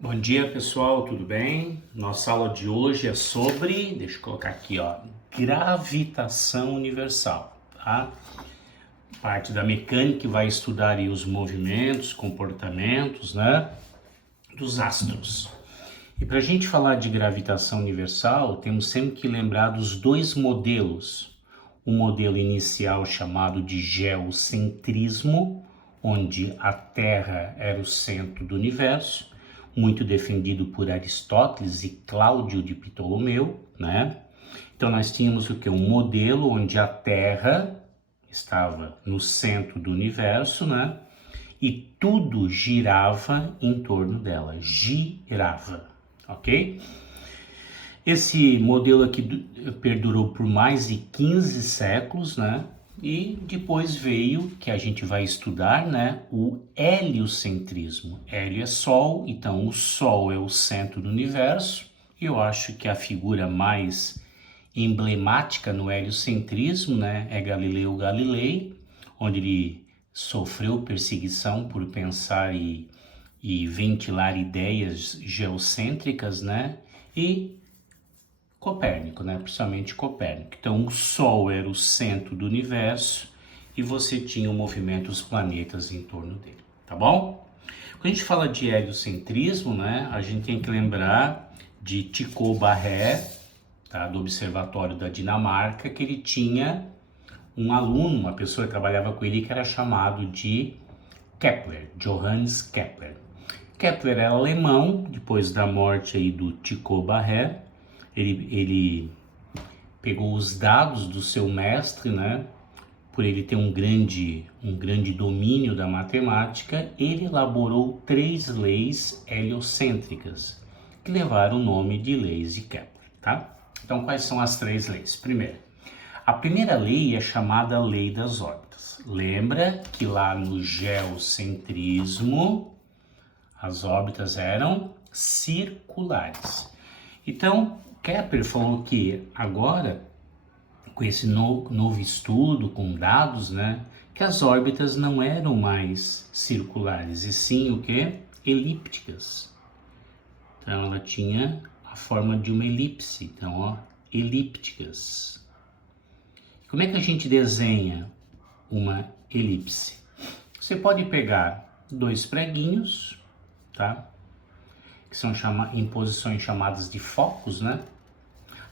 Bom dia, pessoal, tudo bem? Nossa aula de hoje é sobre, deixa eu colocar aqui, ó, gravitação universal, tá? Parte da mecânica que vai estudar aí os movimentos, comportamentos, né, dos astros. E para a gente falar de gravitação universal, temos sempre que lembrar dos dois modelos. O modelo inicial chamado de geocentrismo, onde a Terra era o centro do universo, muito defendido por Aristóteles e Cláudio de Ptolomeu, né? Então nós tínhamos o que? Um modelo onde a Terra estava no centro do universo, né? E tudo girava em torno dela, girava, ok? Esse modelo aqui perdurou por mais de 15 séculos, né? E depois veio, que a gente vai estudar, né, o heliocentrismo. Hélio é Sol, então o Sol é o centro do universo. E eu acho que a figura mais emblemática no heliocentrismo, né, é Galileu Galilei, onde ele sofreu perseguição por pensar e ventilar ideias geocêntricas, né? E Copérnico, né? Principalmente Copérnico. Então, o Sol era o centro do universo e você tinha o movimento dos planetas em torno dele, tá bom? Quando a gente fala de heliocentrismo, né? A gente tem que lembrar de Tycho Brahe, tá? Do Observatório da Dinamarca, que ele tinha um aluno, uma pessoa que trabalhava com ele, que era chamado de Kepler, Johannes Kepler. Kepler era alemão, depois da morte aí do Tycho Brahe, ele pegou os dados do seu mestre, né? Por ele ter um grande domínio da matemática, ele elaborou 3 leis heliocêntricas, que levaram o nome de leis de Kepler, tá? Então, quais são as 3 leis? Primeiro, a primeira lei é chamada lei das órbitas. Lembra que lá no geocentrismo, as órbitas eram circulares. Então, Kepler falou que agora, com esse novo estudo, com dados, né, que as órbitas não eram mais circulares, e sim o que? Elípticas. Então ela tinha a forma de uma elipse, então ó, elípticas. Como é que a gente desenha uma elipse? Você pode pegar 2 preguinhos, tá? Que são em posições chamadas de focos, né?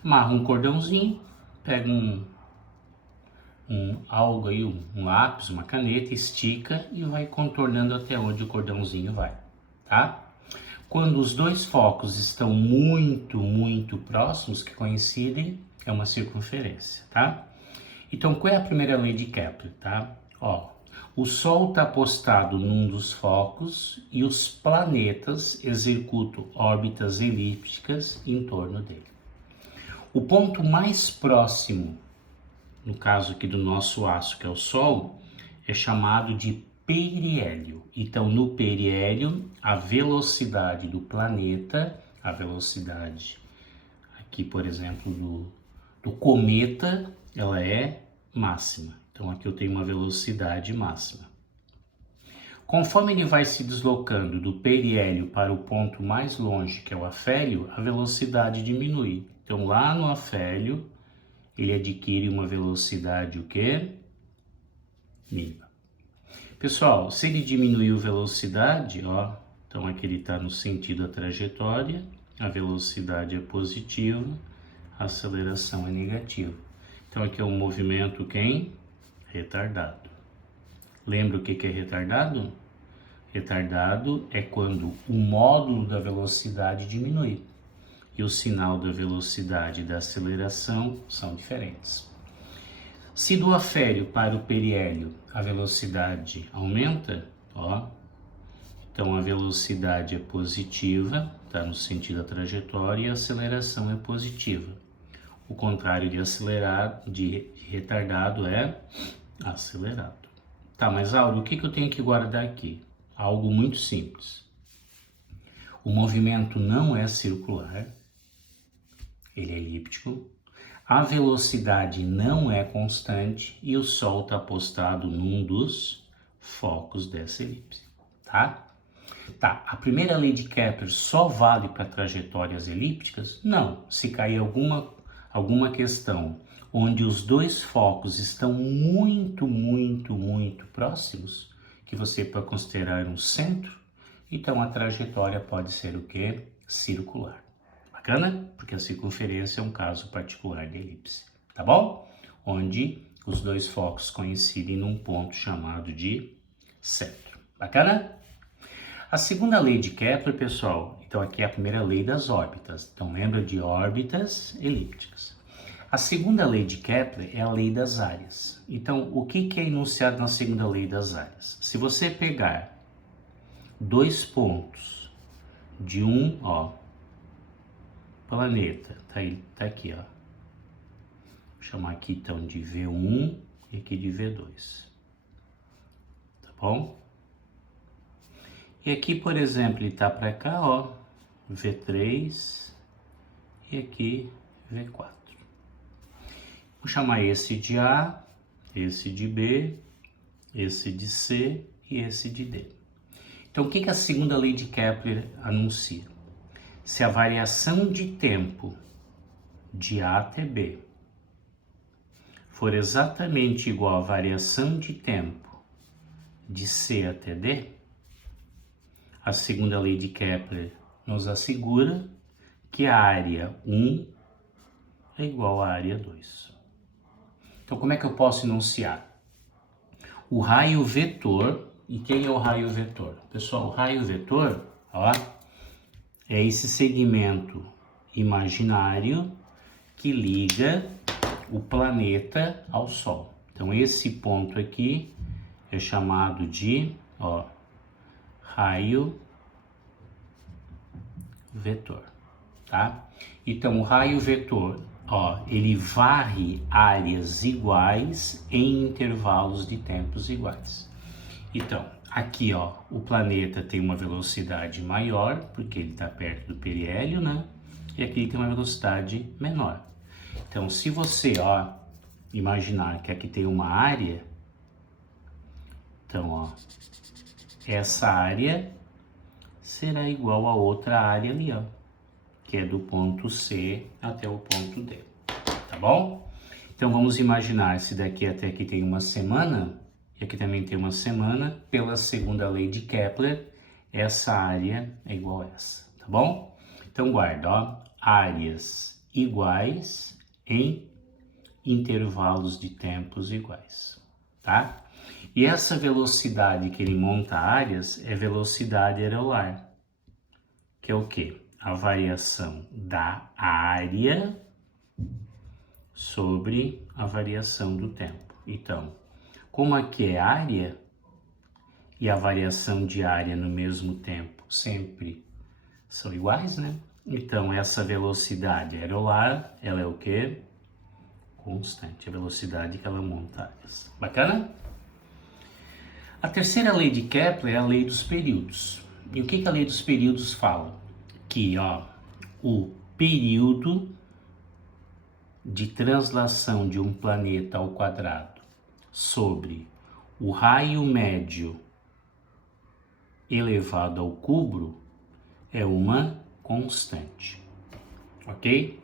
Amarra um cordãozinho, pega algo aí, um lápis, uma caneta, estica e vai contornando até onde o cordãozinho vai, tá? Quando os 2 focos estão muito próximos, que coincidem, é uma circunferência, tá? Então, qual é a primeira lei de Kepler, tá? Ó, o Sol está postado num dos focos e os planetas executam órbitas elípticas em torno dele. O ponto mais próximo, no caso aqui do nosso aço, que é o Sol, é chamado de periélio. Então, no periélio, a velocidade do planeta, a velocidade aqui, por exemplo, do cometa, ela é máxima. Então, aqui eu tenho uma velocidade máxima. Conforme ele vai se deslocando do periélio para o ponto mais longe, que é o afélio, a velocidade diminui. Então, lá no afélio, ele adquire uma velocidade o quê? Mínima. Pessoal, se ele diminuiu a velocidade, ó, então aqui ele está no sentido da trajetória, a velocidade é positiva, a aceleração é negativa. Então aqui é um movimento quem? Retardado. Lembra o que é retardado? Retardado é quando o módulo da velocidade diminui e o sinal da velocidade e da aceleração são diferentes. Se do afélio para o periélio a velocidade aumenta, ó, então a velocidade é positiva, está no sentido da trajetória, e a aceleração é positiva. O contrário de retardado é acelerado. Tá, mas Auro, o que eu tenho que guardar aqui? Algo muito simples. O movimento não é circular, ele é elíptico. A velocidade não é constante e o Sol está postado num dos focos dessa elipse, tá? Tá, a primeira lei de Kepler só vale para trajetórias elípticas? Não, se cair alguma questão onde os dois focos estão muito próximos, que você pode considerar um centro, então a trajetória pode ser o quê? Circular. Bacana? Porque a circunferência é um caso particular de elipse, tá bom? Onde os dois focos coincidem num ponto chamado de centro. Bacana? A segunda lei de Kepler, pessoal, então aqui é a primeira lei das órbitas. Então lembra de órbitas elípticas. A segunda lei de Kepler é a lei das áreas. Então, o que é enunciado na segunda lei das áreas? Se você pegar dois pontos de um, planeta, tá aqui, ó. Vou chamar aqui então de V1 e aqui de V2. Tá bom? E aqui, por exemplo, ele tá para cá, ó, V3 e aqui V4. Vou chamar esse de A, esse de B, esse de C e esse de D. Então, o que a segunda lei de Kepler anuncia? Se a variação de tempo de A até B for exatamente igual à variação de tempo de C até D, a segunda lei de Kepler nos assegura que a área 1 é igual à área 2. Então, como é que eu posso enunciar? O raio vetor, e quem é o raio vetor? Pessoal, o raio vetor, ó, é esse segmento imaginário que liga o planeta ao Sol. Então, esse ponto aqui é chamado de, raio vetor, tá? Então, o raio vetor, ele varre áreas iguais em intervalos de tempos iguais. Então, aqui, o planeta tem uma velocidade maior, porque ele está perto do periélio, né? E aqui ele tem uma velocidade menor. Então, se você, imaginar que aqui tem uma área, então, essa área será igual a outra área ali, que é do ponto C até o ponto D, tá bom? Então, vamos imaginar se daqui até aqui tem uma semana, e aqui também tem uma semana, pela segunda lei de Kepler, essa área é igual a essa, tá bom? Então, guarda, áreas iguais em intervalos de tempos iguais, tá? E essa velocidade que ele monta áreas é velocidade areolar, que é o quê? A variação da área sobre a variação do tempo. Então, como aqui é área e a variação de área no mesmo tempo sempre são iguais, né? Então, essa velocidade areolar, ela é o quê? Constante, a velocidade que ela monta áreas. Bacana? A terceira lei de Kepler é a lei dos períodos. E o que a lei dos períodos fala? Que, o período de translação de um planeta ao quadrado sobre o raio médio elevado ao cubo é uma constante, ok?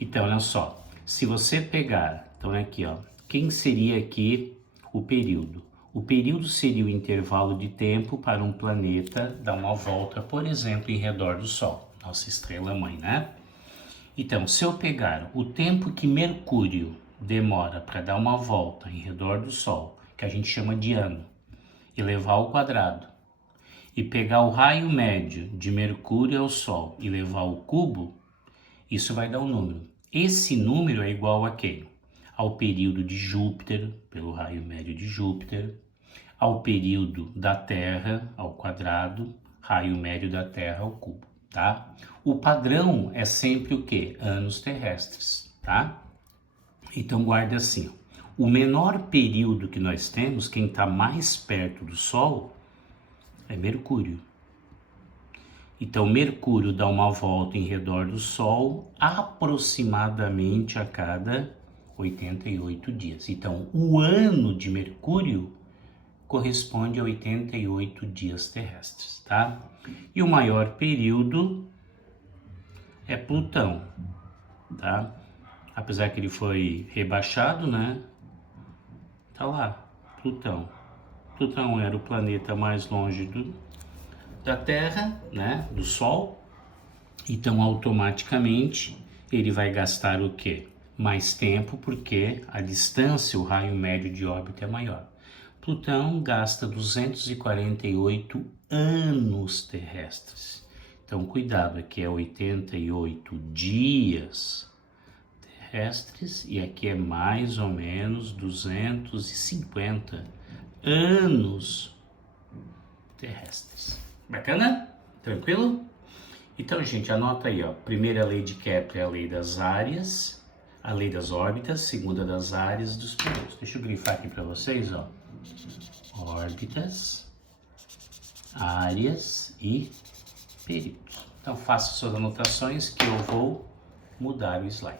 Então, olha só, se você pegar, então aqui, quem seria aqui o período? O período seria o intervalo de tempo para um planeta dar uma volta, por exemplo, em redor do Sol, nossa estrela-mãe, né? Então, se eu pegar o tempo que Mercúrio demora para dar uma volta em redor do Sol, que a gente chama de ano, e levar ao quadrado, e pegar o raio médio de Mercúrio ao Sol e levar ao cubo, isso vai dar um número. Esse número é igual a quê? Ao período de Júpiter, pelo raio médio de Júpiter, ao período da Terra ao quadrado, raio médio da Terra ao cubo, tá? O padrão é sempre o quê? Anos terrestres, tá? Então guarda assim, o menor período que nós temos, quem está mais perto do Sol, é Mercúrio. Então, Mercúrio dá uma volta em redor do Sol aproximadamente a cada 88 dias. Então, o ano de Mercúrio corresponde a 88 dias terrestres, tá? E o maior período é Plutão, tá? Apesar que ele foi rebaixado, né? Tá lá, Plutão. Plutão era o planeta mais longe da Terra, né? Do Sol. Então, automaticamente, ele vai gastar o quê? Mais tempo, porque a distância, o raio médio de órbita é maior. Plutão gasta 248 anos terrestres. Então, cuidado, aqui é 88 dias terrestres e aqui é mais ou menos 250 anos terrestres. Bacana? Tranquilo? Então, gente, anota aí, ó. Primeira lei de Kepler é a lei das áreas, a lei das órbitas, segunda das áreas dos períodos. Deixa eu grifar aqui para vocês, ó. Órbitas, áreas e períodos. Então, faça suas anotações que eu vou mudar o slide.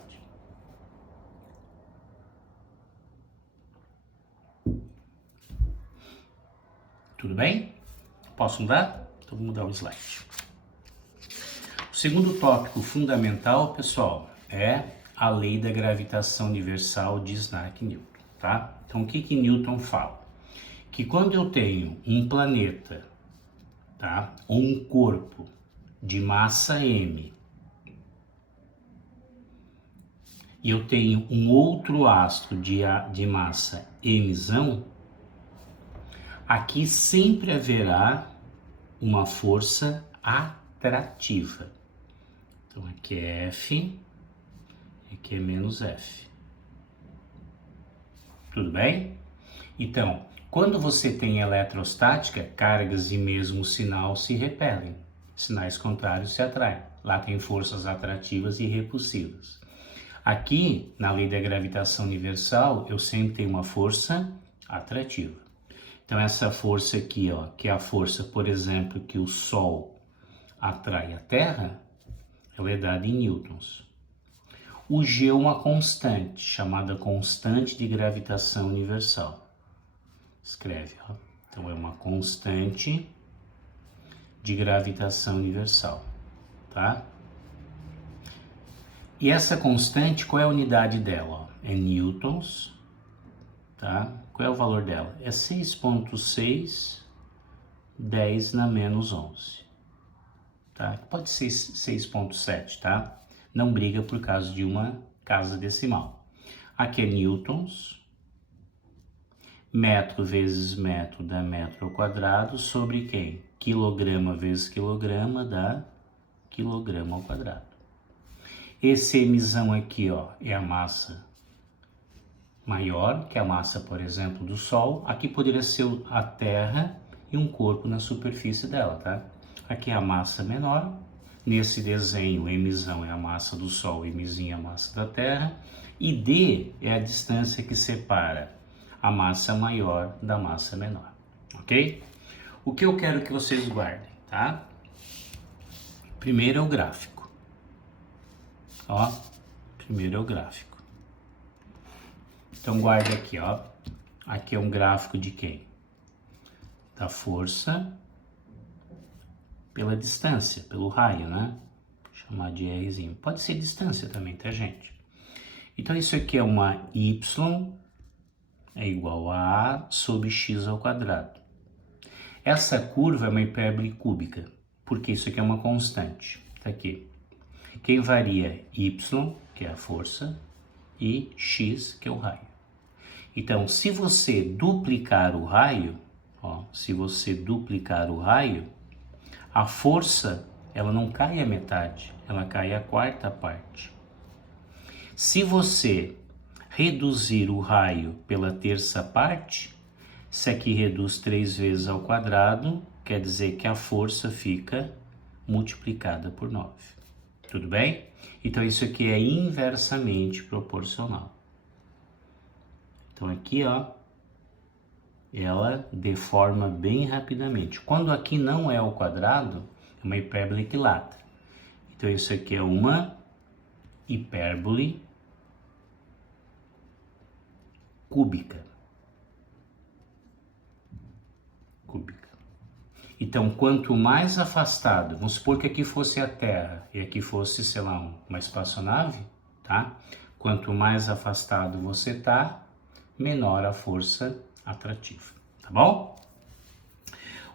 Tudo bem? Posso mudar? Então, vou mudar o slide. O segundo tópico fundamental, pessoal, é a lei da gravitação universal de Isaac Newton, tá? Então, o que Newton fala? Que quando eu tenho um planeta, tá? Ou um corpo de massa m, e eu tenho um outro astro de massa mzão, aqui sempre haverá uma força atrativa. Então aqui é F, aqui é menos F. Tudo bem? Então, quando você tem eletrostática, cargas e mesmo sinal se repelem. Sinais contrários se atraem. Lá tem forças atrativas e repulsivas. Aqui, na lei da gravitação universal, eu sempre tenho uma força atrativa. Então, essa força aqui, ó, que é a força, por exemplo, que o Sol atrai a Terra, ela é dada em newtons. O G é uma constante, chamada constante de gravitação universal. Escreve, ó. Então, é uma constante de gravitação universal, tá? E essa constante, qual é a unidade dela? Ó? É newtons, tá? Qual é o valor dela? É 6,6, 10 na menos 11, tá? Pode ser 6,7, tá? Não briga por causa de uma casa decimal. Aqui é newtons, metro vezes metro dá metro ao quadrado, sobre quem? Quilograma vezes quilograma dá quilograma ao quadrado. Esse mzão aqui, ó, é a massa maior, que é a massa, por exemplo, do Sol. Aqui poderia ser a Terra e um corpo na superfície dela, tá? Aqui é a massa menor. Nesse desenho, mzão é a massa do Sol, mzinho é a massa da Terra. E D é a distância que separa a massa maior da massa menor, ok? O que eu quero que vocês guardem, tá? Primeiro é o gráfico. Ó, primeiro é o gráfico. Então guarda aqui, ó. Aqui é um gráfico de quem? Da força pela distância, pelo raio, né? Vou chamar de Rzinho. Pode ser distância também, tá, gente? Então isso aqui é uma Y é igual a A sobre X ao quadrado. Essa curva é uma hipérbole cúbica, porque isso aqui é uma constante. Tá aqui. Quem varia Y, que é a força, e X, que é o raio. Então, se você duplicar o raio, ó, se você duplicar o raio, a força, ela não cai a metade, ela cai a quarta parte. Se você reduzir o raio pela terça parte, se aqui reduz 3 vezes ao quadrado, quer dizer que a força fica multiplicada por 9. Tudo bem? Então, isso aqui é inversamente proporcional. Então, aqui, ó, ela deforma bem rapidamente. Quando aqui não é ao quadrado, é uma hipérbole equilátera. Então, isso aqui é uma hipérbole cúbica. Então, quanto mais afastado, vamos supor que aqui fosse a Terra e aqui fosse, sei lá, uma espaçonave, tá? Quanto mais afastado você tá, menor a força atrativa, tá bom?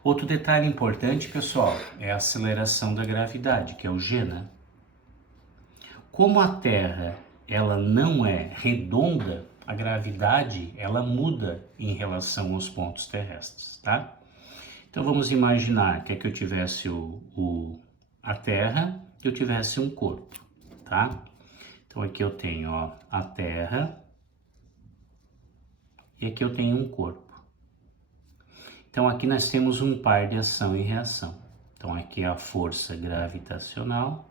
Outro detalhe importante, pessoal, é a aceleração da gravidade, que é o G, né? Como a Terra, ela não é redonda, a gravidade, ela muda em relação aos pontos terrestres, tá? Então vamos imaginar que aqui eu tivesse a Terra e eu tivesse um corpo, tá? Então aqui eu tenho, ó, a Terra e aqui eu tenho um corpo. Então aqui nós temos um par de ação e reação. Então aqui é a força gravitacional,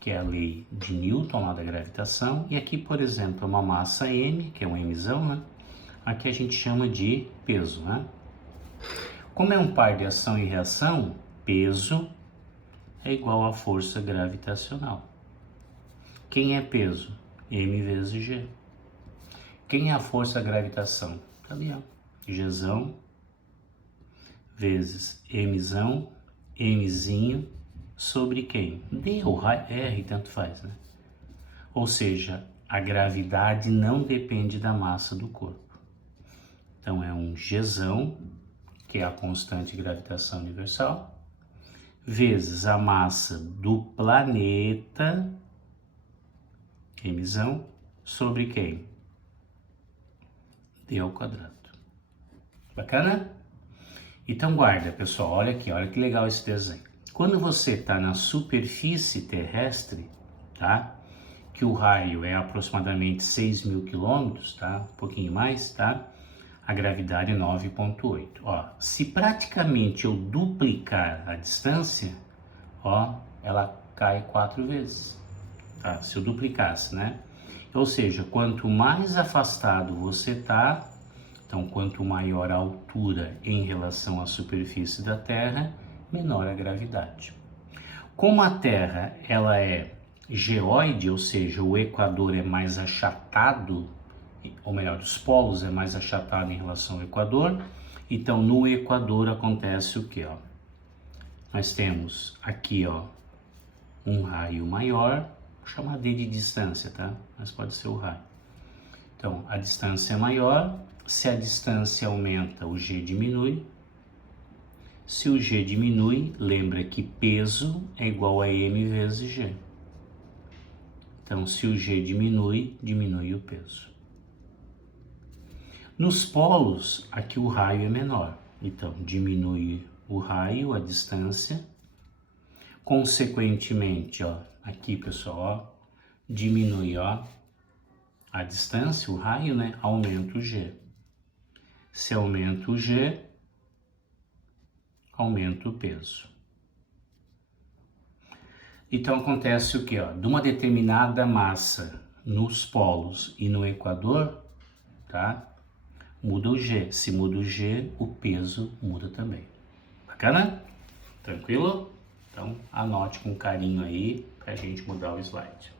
que é a lei de Newton lá da gravitação, e aqui, por exemplo, é uma massa M, que é um Mzão, né? Aqui a gente chama de peso, né? Como é um par de ação e reação, peso é igual a força gravitacional. Quem é peso? M vezes G. Quem é a força gravitação? Tá ali, ó. Gzão vezes Mzão, Mzinho, sobre quem? D ou R, tanto faz, né? Ou seja, a gravidade não depende da massa do corpo. Então é um Gzão, que é a constante de gravitação universal, vezes a massa do planeta, Mzão, sobre quem? D ao quadrado. Bacana? Então guarda, pessoal, olha aqui, olha que legal esse desenho. Quando você está na superfície terrestre, tá? Que o raio é aproximadamente 6.000 quilômetros, tá? Um pouquinho mais, tá? A gravidade é 9,8. Ó, se praticamente eu duplicar a distância, ó, ela cai 4 vezes, tá? Se eu duplicasse, né? Ou seja, quanto mais afastado você tá, então quanto maior a altura em relação à superfície da Terra, menor a gravidade. Como a Terra ela é geóide, ou seja, o equador é mais achatado, ou melhor, os polos é mais achatado em relação ao equador, então no equador acontece o que, ó? Nós temos aqui, ó, um raio maior, vou chamar de distância, tá? Mas pode ser o raio. Então, a distância é maior, se a distância aumenta, o G diminui. Se o G diminui, lembra que peso é igual a M vezes G. Então, se o G diminui, diminui o peso. Nos polos, aqui o raio é menor. Então, diminui o raio, a distância. Consequentemente, ó, aqui, pessoal, ó, diminui, ó, a distância, o raio, né? Aumenta o G. Se aumenta o G, aumenta o peso. Então acontece o que, ó? De uma determinada massa nos polos e no equador, tá? Muda o G. Se muda o G, o peso muda também. Bacana? Tranquilo? Então anote com carinho aí pra gente mudar o slide.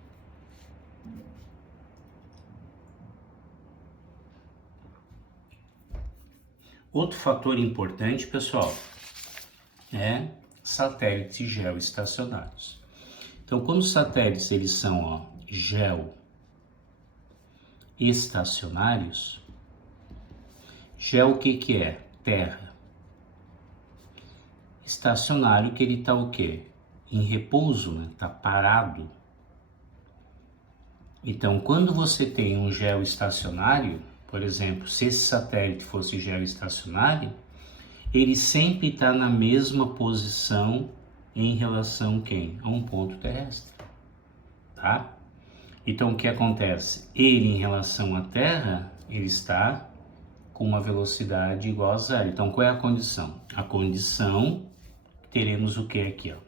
Outro fator importante, pessoal, é satélites geoestacionários. Então, quando os satélites eles são, ó, geoestacionários, geo o que é? Terra. Estacionário que ele tá o quê? Em repouso, né? Tá parado. Então, quando você tem um geoestacionário, por exemplo, se esse satélite fosse geoestacionário, ele sempre está na mesma posição em relação a quem? A um ponto terrestre, tá? Então, o que acontece? Ele, em relação à Terra, ele está com uma velocidade igual a zero. Então, qual é a condição? A condição, teremos o que aqui, ó?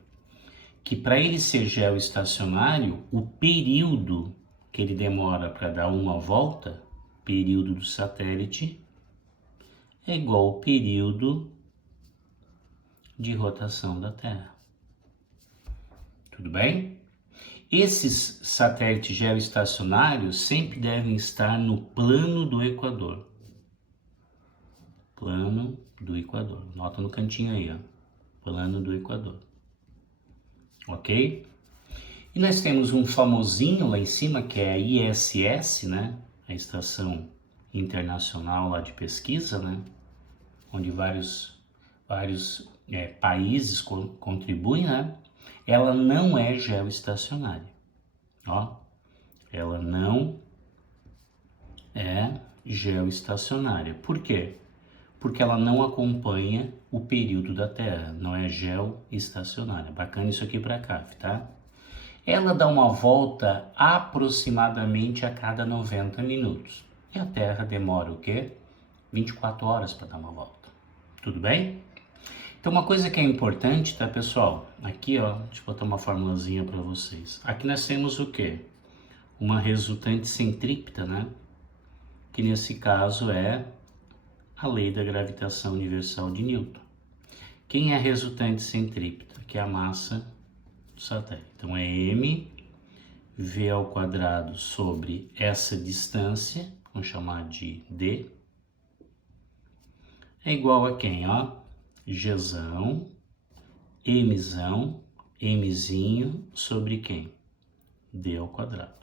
Que para ele ser geoestacionário, o período que ele demora para dar uma volta, período do satélite, é igual ao período de rotação da Terra. Tudo bem? Esses satélites geoestacionários sempre devem estar no plano do Equador. Plano do Equador. Nota no cantinho aí, ó. plano do Equador. Ok? E nós temos um famosinho lá em cima, que é a ISS, né? A Estação Internacional lá de Pesquisa, né? Onde vários países contribuem, né? Ela não é geoestacionária, ó. Ela não é geoestacionária. Por quê? Porque ela não acompanha o período da Terra, não é geoestacionária. Bacana isso aqui para cá, tá? Ela dá uma volta aproximadamente a cada 90 minutos. E a Terra demora o quê? 24 horas para dar uma volta. Tudo bem? Então uma coisa que é importante, tá, pessoal? Aqui, ó, deixa eu botar uma formulazinha para vocês. Aqui nós temos o quê? Uma resultante centrípeta, né? Que nesse caso é a lei da gravitação universal de Newton. Quem é a resultante centrípeta? Que é a massa do satélite. Então é mv ao quadrado sobre essa distância, vamos chamar de d, é igual a quem, ó? Gzão, mzão, mzinho sobre quem? D ao quadrado.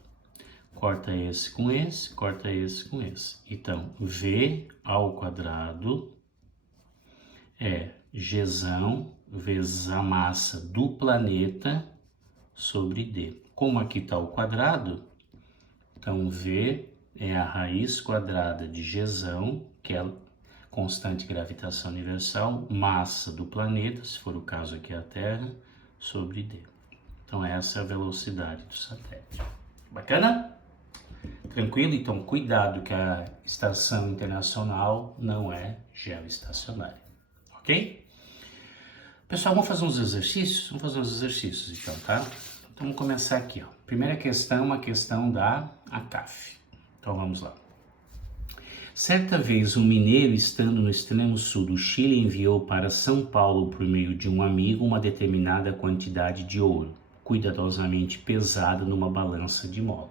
Corta esse com esse, corta esse com esse. Então, v ao quadrado é gzão vezes a massa do planeta sobre d. Como aqui está o quadrado, então v é a raiz quadrada de gzão, que é a constante de gravitação universal, massa do planeta, se for o caso aqui a Terra, sobre d. Então essa é a velocidade do satélite. Bacana? Tranquilo? Então cuidado que a estação internacional não é geoestacionária. Ok? Pessoal, vamos fazer uns exercícios? Vamos fazer uns exercícios então, tá? Então vamos começar aqui, ó. Primeira questão, uma questão da ACAF. Então vamos lá. Certa vez um mineiro, estando no extremo sul do Chile, enviou para São Paulo, por meio de um amigo, uma determinada quantidade de ouro, cuidadosamente pesada numa balança de mola.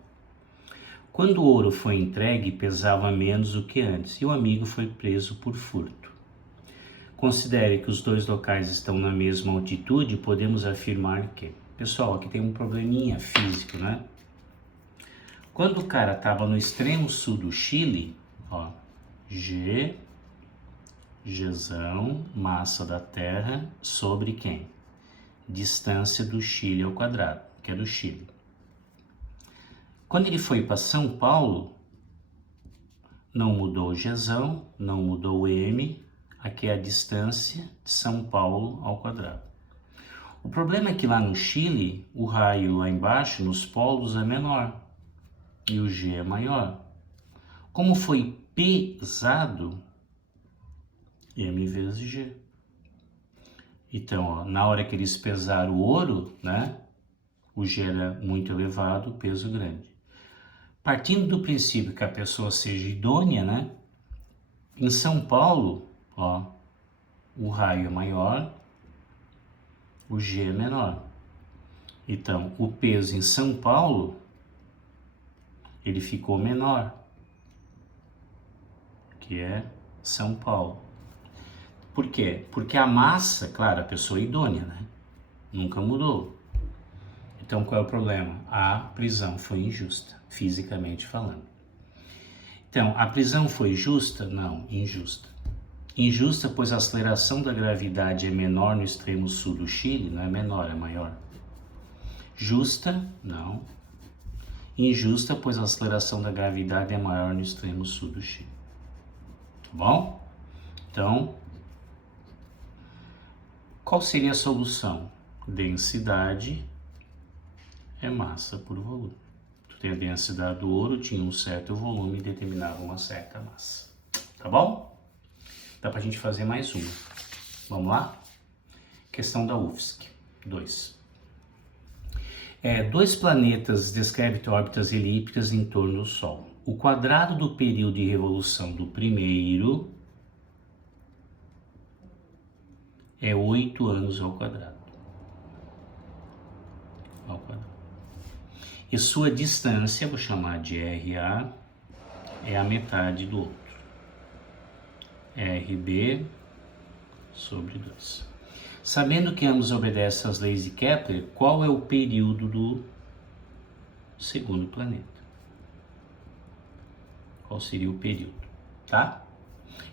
Quando o ouro foi entregue, pesava menos do que antes, e o amigo foi preso por furto. Considere que os dois locais estão na mesma altitude, podemos afirmar que... Pessoal, aqui tem um probleminha físico, né? Quando o cara estava no extremo sul do Chile, ó, Gzão, massa da Terra, sobre quem? Distância do Chile ao quadrado, que é do Chile. Quando ele foi para São Paulo, não mudou o Gzão, não mudou o m, aqui é a distância de São Paulo ao quadrado. O problema é que lá no Chile, o raio lá embaixo, nos polos, é menor e o g é maior. Como foi pesado, m vezes g. Então, ó, na hora que eles pesaram o ouro, né, o g era muito elevado, o peso grande. Partindo do princípio que a pessoa seja idônea, né, em São Paulo, ó, o raio é maior, o g é menor. Então, o peso em São Paulo, ele ficou menor, que é São Paulo. Por quê? Porque a massa, claro, a pessoa é idônea, né? Nunca mudou. Então, qual é o problema? A prisão foi injusta, fisicamente falando. Então, a prisão foi justa? Não, injusta. Injusta, pois a aceleração da gravidade é menor no extremo sul do Chile, não é menor, é maior. Justa? Não. Injusta, pois a aceleração da gravidade é maior no extremo sul do Chile. Tá bom? Então, qual seria a solução? Densidade é massa por volume. Tu tem a densidade do ouro, tinha um certo volume e determinava uma certa massa. Tá bom? Dá pra gente fazer mais uma. Vamos lá? Questão da UFSC. 2. Dois planetas descrevem órbitas elípticas em torno do Sol. O quadrado do período de revolução do primeiro é 8 anos ao quadrado. E sua distância, vou chamar de RA, é a metade do outro. RB sobre 2. Sabendo que ambos obedecem às leis de Kepler, qual é o período do segundo planeta? Qual seria o período, tá?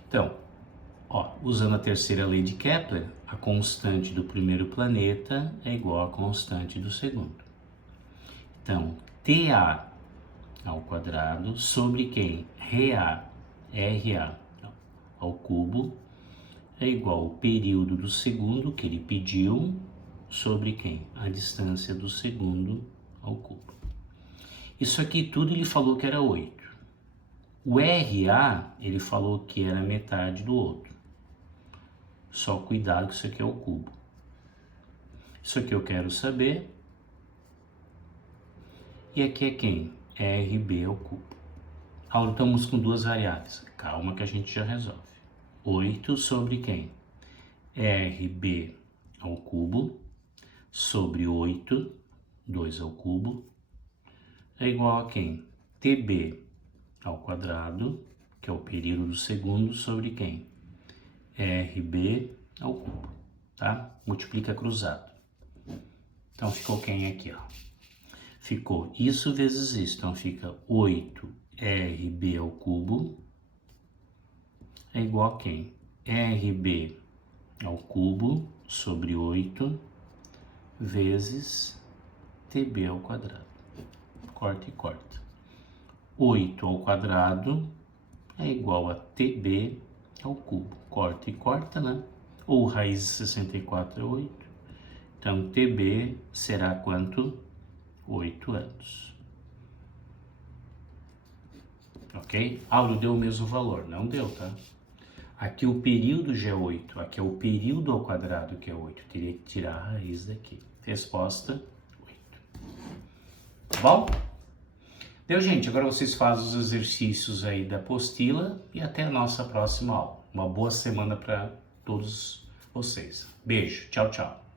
Então, usando a terceira lei de Kepler, a constante do primeiro planeta é igual à constante do segundo. Então, TA ao quadrado sobre quem? RA ao cubo é igual ao período do segundo que ele pediu sobre quem? A distância do segundo ao cubo. Isso aqui tudo ele falou que era 8. O RA ele falou que era metade do outro. Só cuidado que isso aqui é o cubo. Isso aqui eu quero saber. E aqui é quem? RB ao cubo. Agora estamos com duas variáveis. Calma que a gente já resolve. 8 sobre quem? RB ao cubo sobre 8, 2 ao cubo, é igual a quem? TB ao quadrado, que é o período do segundo, sobre quem? RB ao cubo, tá? Multiplica cruzado. Então ficou quem aqui, ó? Ficou isso vezes isso, então fica 8RB ao cubo é igual a quem? RB ao cubo sobre 8 vezes TB ao quadrado. Corta e corta. 8 ao quadrado é igual a TB ao cubo. Corta e corta, né? Ou raiz de 64 é 8. Então, TB será quanto? 8 anos. Ok? Auro deu o mesmo valor. Não deu, tá? Aqui o período já é 8. Aqui é o período ao quadrado que é 8. Teria que tirar a raiz daqui. Resposta, 8. Tá bom? Deu, gente. Agora vocês fazem os exercícios aí da apostila e até a nossa próxima aula. Uma boa semana para todos vocês. Beijo. Tchau, tchau.